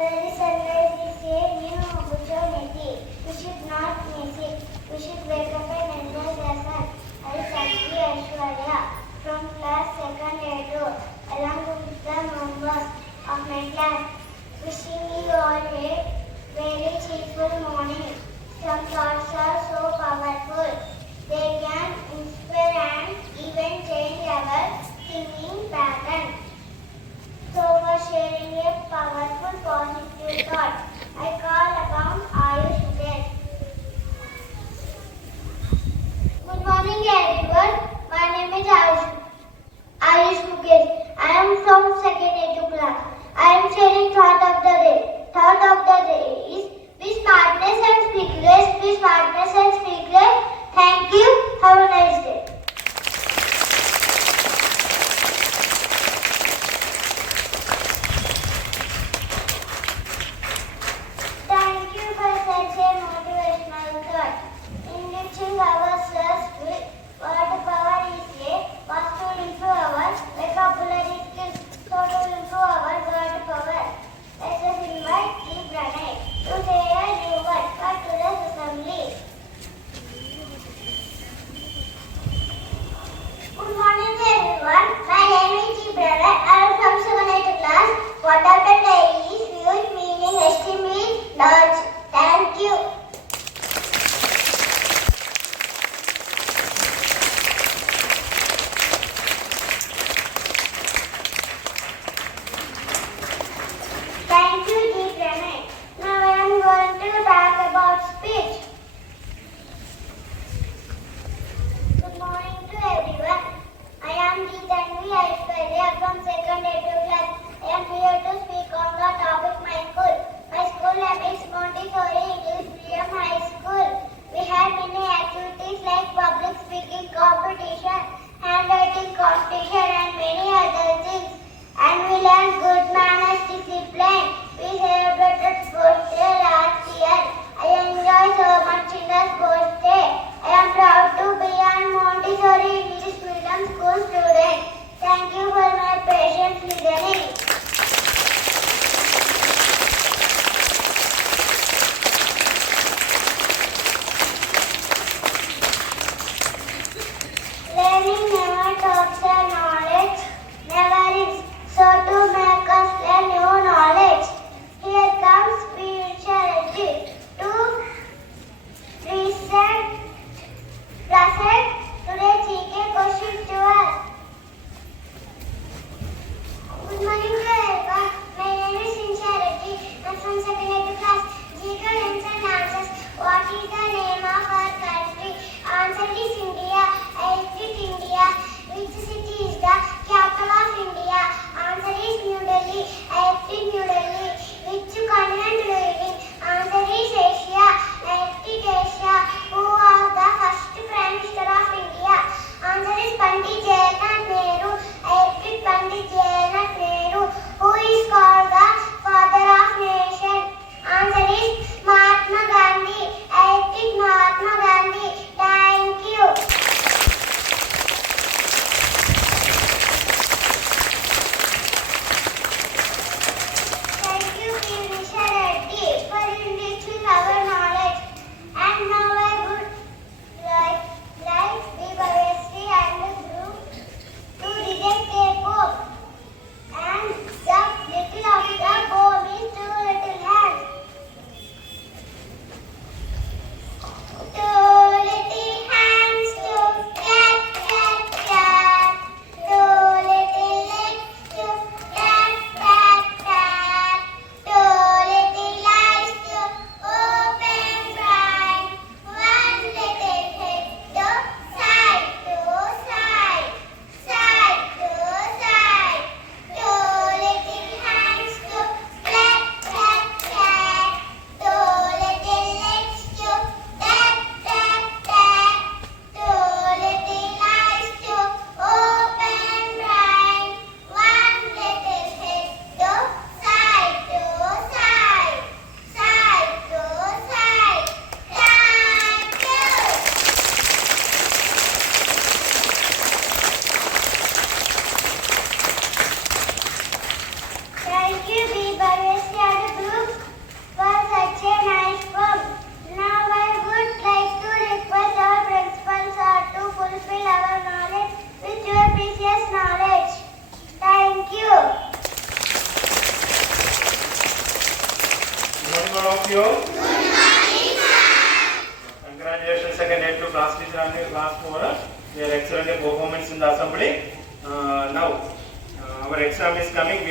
Every sunrise is a new opportunity. We should not miss it. We should wake up and enjoy the sun. I am Sakshi Aishwarya from class 2nd A2 along with the members of my class. Wishing you all a very cheerful morning. Some thoughts are so powerful. They can inspire and even change our thinking pattern. So for sharing a powerful positive thought, I call upon Ayush Mukesh. Good morning everyone. My name is Ayush Mukesh. I am from 2nd A2 class. I am sharing thought of the day. Thought of the day is be smartness and speak less. Be smartness and speak less. Thank you. Have a nice day. all of you. Congratulations again to class teacher and class for their excellent performance in the assembly. Now our exam is coming.